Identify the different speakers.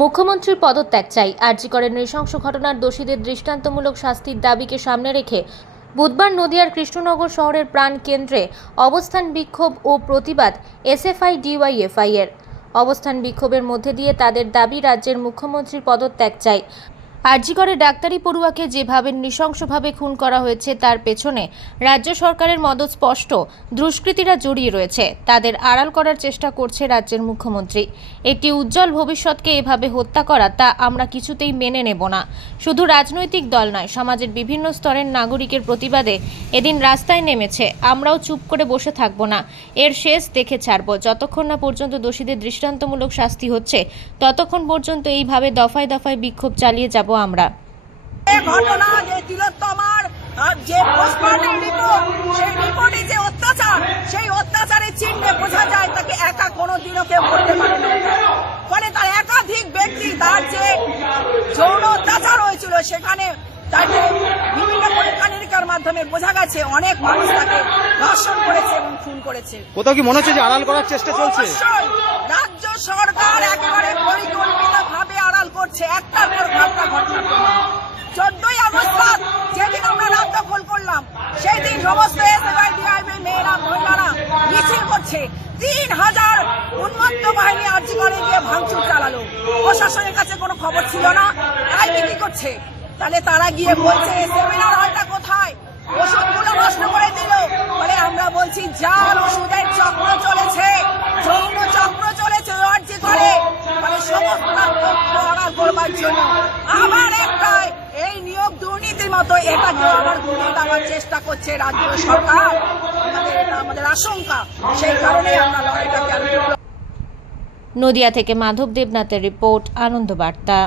Speaker 1: মুখ্যমন্ত্রীর পদত্যাগ চাই। আরজিকরের নৃশংস ঘটনার দোষীদের দৃষ্টান্তমূলক শাস্তির দাবিকে সামনে রেখে বুধবার নদিয়ার কৃষ্ণনগর শহরের প্রাণ কেন্দ্রে অবস্থান বিক্ষোভ ও প্রতিবাদ এসএফআই ডিওয়াইএফআই এর অবস্থান বিক্ষোভের মধ্যে দিয়ে তাদের দাবি রাজ্যের মুখ্যমন্ত্রীর পদত্যাগ চাই। আরজিকরে ডাক্তারি পড়ুয়াকে যেভাবে নৃশংসভাবে খুন করা হয়েছে, তার পেছনে রাজ্য সরকারের মদত স্পষ্ট, দুষ্কৃতীরা জড়িয়ে রয়েছে। তাদের আড়াল করার চেষ্টা করছে রাজ্যের মুখ্যমন্ত্রী। একটি উজ্জ্বল ভবিষ্যৎকে এভাবে হত্যা করা, তা আমরা কিছুতেই মেনে নেব না। শুধু রাজনৈতিক দল নয়, সমাজের বিভিন্ন স্তরের নাগরিকের প্রতিবাদে এদিন রাস্তায় নেমেছে। আমরাও চুপ করে বসে থাকব না। এর শেষ দেখে ছাড়ব। যতক্ষণ না পর্যন্ত দোষীদের দৃষ্টান্তমূলক শাস্তি হচ্ছে, ততক্ষণ পর্যন্ত এইভাবে দফায় দফায় বিক্ষোভ চালিয়ে যাব আমরা।
Speaker 2: ঘটনা যে তিলোত্তমার আর যে পোস্টমর্টম রিপোর্ট সেই রিপোর্টে যে অত্যাচার সেই অত্যাচারের চিহ্নে বোঝা যায় তাকে একা কোনোদিনও কেউ করতে পারে ফলে তার একাধিক ব্যক্তি তার যে যৌন অত্যাচার হয়েছিল সেখানে তাকে বিভিন্ন পরীক্ষা নিরীক্ষার মাধ্যমে বোঝা গেছে অনেক মানুষ তাকে ধর্ষণ করেছে এবং খুন করেছে।
Speaker 3: কোথাও কি মনে হচ্ছে যে আড়াল করার চেষ্টা চলছে?
Speaker 2: রাজ্য সরকার একেবারে পরিকল্পিত ভাবে একটা বড় ঘটনা প্রমাণ। চোদ্দই আগস্ট যেদিন আমরা রাত দখল করলাম সেই দিন সমস্ত মেয়েরা মহিলারা মিছিল করছে। তিন হাজার উন্মত্ত বাহিনী আর্জি করে গিয়ে ভাঙচুর চালালো। প্রশাসনের কাছে কোনো খবর ছিল না। তাই করছে? তাহলে তারা গিয়ে বলছে সেমিনার হলটা কোথায়? এটা এটাকেও আবার ঘুরিয়ে দেওয়ার চেষ্টা করছে রাজ্য সরকার। আমাদের আশঙ্কা। সেই কারণে আমরা লড়াইটাকে
Speaker 1: নদিয়া থেকে মাধব দেবনাথের রিপোর্ট আনন্দ বার্তা